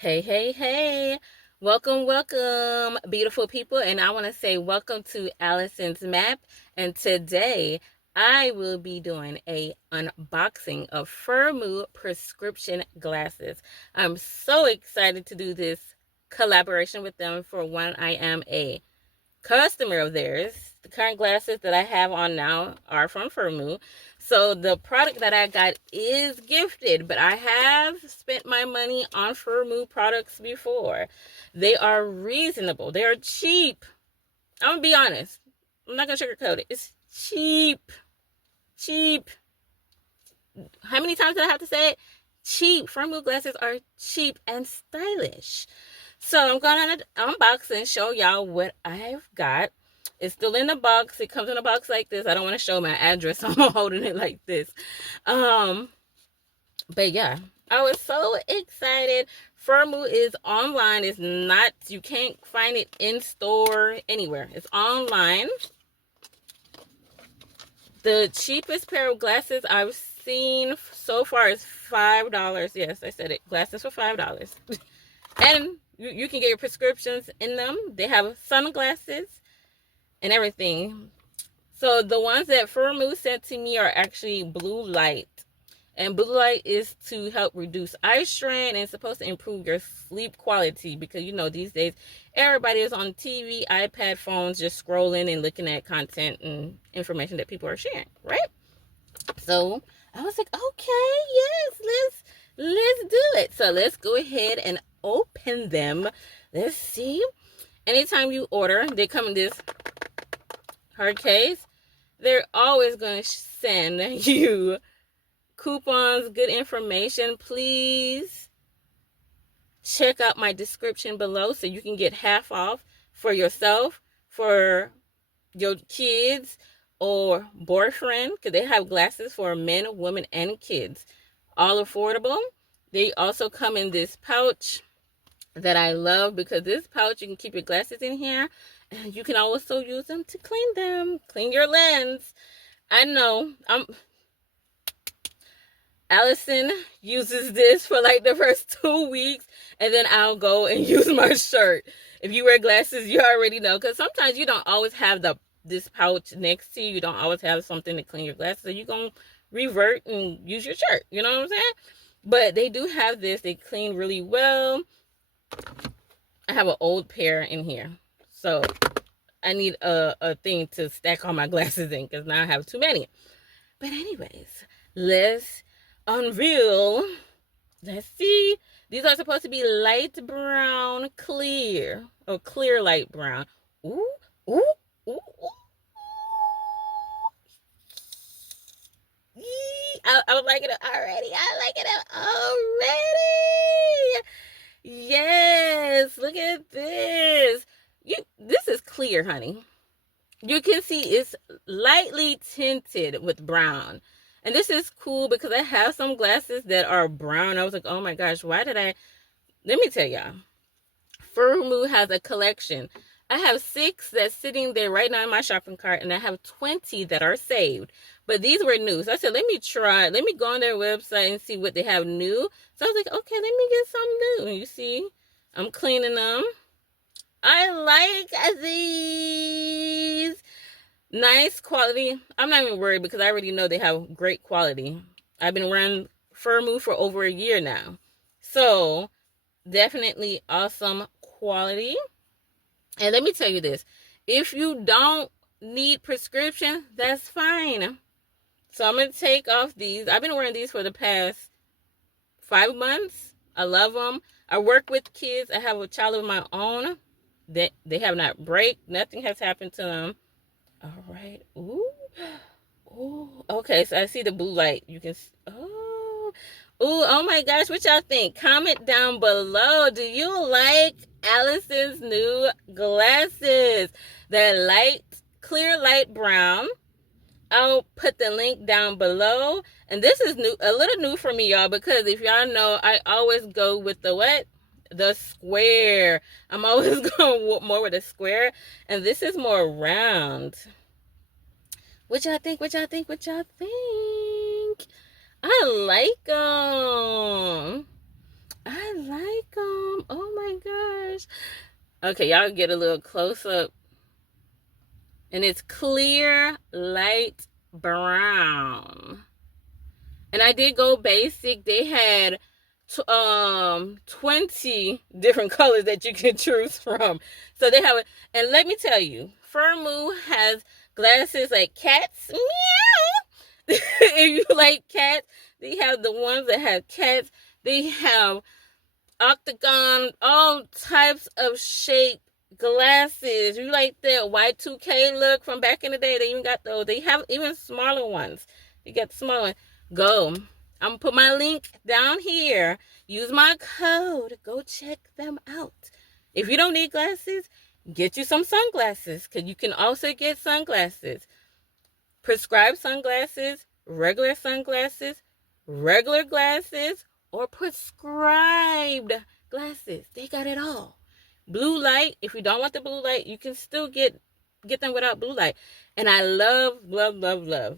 Hey, hey, hey. Welcome, welcome, beautiful people. And I want to say welcome to Allison's Map. And today I will be doing a unboxing of Firmoo prescription glasses. I'm so excited to do this collaboration with them. For one, I am a customer of theirs. The current glasses that I have on now are from Firmoo. So the product that I got is gifted, but I have spent my money on Firmoo products before. They are reasonable. They are cheap. I'm gonna be honest. I'm not gonna sugarcoat it. It's cheap. Cheap. How many times did I have to say it? Cheap. Firmoo glasses are cheap and stylish. So I'm gonna unbox and show y'all what I've got. It's still in the box. It comes in a box like this. I don't want to show my address, so I'm holding it like this. Um, but yeah, I was so excited. Firmoo is online. It's not, you can't find it in store anywhere. It's online. The cheapest pair of glasses I've seen so far is $5. Yes, I said it. Glasses for $5. And you can get your prescriptions in them. They have sunglasses and everything. So the ones that Firmoo sent to me are actually blue light. And blue light is to help reduce eye strain and it's supposed to improve your sleep quality because these days everybody is on TV, iPad, phones, just scrolling and looking at content and information that people are sharing, right? So I was like, okay, yes, let's do it. So let's go ahead and open them. Let's see. Anytime you order, they come in this hard case. They're always going to send you coupons, good information. Please check out my description below so you can get half off for yourself, for your kids or boyfriend, because they have glasses for men, women, and kids. All affordable. They also come in this pouch that I love because this pouch, you can keep your glasses in here and you can also use them to clean your lens. I know Allison uses this for like the first 2 weeks and then I'll go and use my shirt. If you wear glasses, you already know, because sometimes you don't always have this pouch next to you. You don't always have something to clean your glasses, so you're gonna revert and use your shirt. You know what I'm saying? But they do have this. They clean really well. I have an old pair in here, so I need a thing to stack all my glasses in because now I have too many. But anyways, let's unveil. Let's see. These are supposed to be light brown, clear, or clear light brown. Ooh, ooh, ooh, ooh. I like it already. I like it already. Yes, look at this. This is clear, honey. You can see it's lightly tinted with brown. And this is cool because I have some glasses that are brown. I was like, oh my gosh, why did I? Let me tell y'all. Firmoo has a collection. I have 6 that's sitting there right now in my shopping cart, and I have 20 that are saved. But these were new. So I said, let me go on their website and see what they have new. So I was like, okay, let me get some new. And you see, I'm cleaning them. I like these. Nice quality. I'm not even worried because I already know they have great quality. I've been wearing Firmoo for over a year now. So definitely awesome quality. And let me tell you this, if you don't need prescription, that's fine. So I'm going to take off these. I've been wearing these for the past 5 months. I love them. I work with kids. I have a child of my own. They have not break. Nothing has happened to them. All right. Ooh. Ooh. Okay, so I see the blue light. You can see. Oh. Ooh, oh my gosh, what y'all think? Comment down below. Do you like Allison's new glasses? They're light, clear light brown. I'll put the link down below. And this is new, a little new for me, y'all, because if y'all know, I always go with the what? The square. I'm always going more with a square. And this is more round. What y'all think? What y'all think? What y'all think? I like them. I like them. Oh my gosh. Okay, y'all get a little close up. And it's clear, light brown. And I did go basic. They had 20 different colors that you can choose from. So they have it. And let me tell you, Firmoo has glasses like cats. Meow. If you like cats, they have the ones that have cats. They have octagon, all types of shape glasses. You like the Y2K look from back in the day? They even got those. They have even smaller ones. You got the smaller ones. Go. I'm gonna put my link down here. Use my code. Go check them out. If you don't need glasses, get you some sunglasses, because you can also get sunglasses. Prescribed sunglasses, regular glasses, or prescribed glasses. They got it all. Blue light. If you don't want the blue light, you can still get them without blue light. And I love.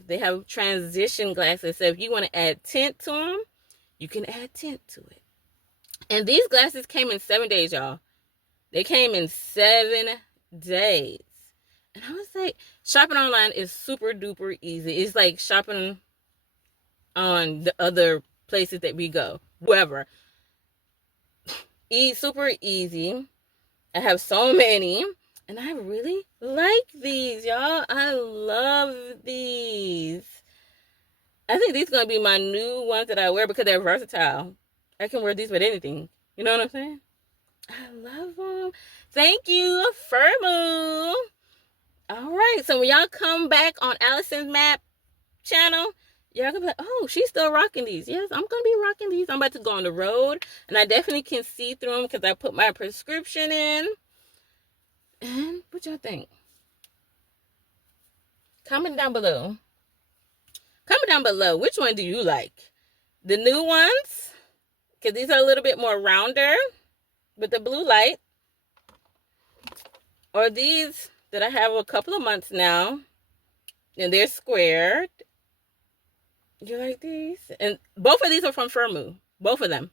They have transition glasses. So if you want to add tint to them, you can add tint to it. And these glasses came in 7 days, y'all. They came in 7 days. And I was like, shopping online is super duper easy. It's like shopping on the other places that we go, wherever. Super easy. I have so many, and I really like these, y'all. I love these. I think these are going to be my new ones that I wear because they're versatile. I can wear these with anything. You know what I'm saying? I love them. Thank you, Firmoo. All right, so when y'all come back on Allison's Map channel, y'all gonna be like, oh, she's still rocking these. Yes, I'm gonna be rocking these. I'm about to go on the road, and I definitely can see through them because I put my prescription in. And what y'all think? Comment down below. Comment down below. Which one do you like? The new ones, because these are a little bit more rounder with the blue light, or these that I have a couple of months now, and they're squared. You like these? And both of these are from Firmoo. Both of them.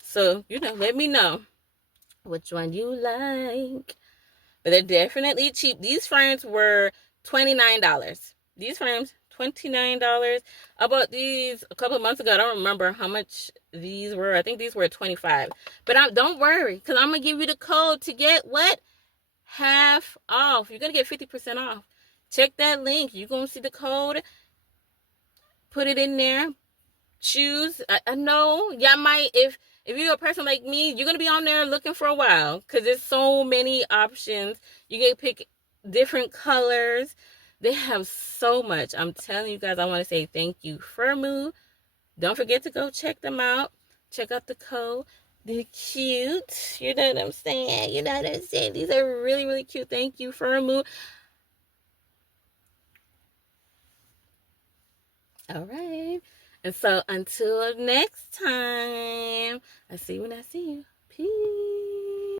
So, let me know which one you like. But they're definitely cheap. These frames were $29. These frames, $29. I bought these a couple of months ago. I don't remember how much these were. I think these were $25. But don't worry, because I'm going to give you the code to get what? Half off. You're going to get 50% off. Check that link. You're going to see the code. Put it in there. Choose. I know y'all might, if you're a person like me, you're gonna be on there looking for a while because there's so many options. You can pick different colors. They have so much. I'm telling you guys, I want to say thank you, Firmoo. Don't forget to go check them out. Check out the code. They're cute. You know what I'm saying? These are really, really cute. Thank you, Firmoo. All right. And so until next time, I see you when I see you. Peace.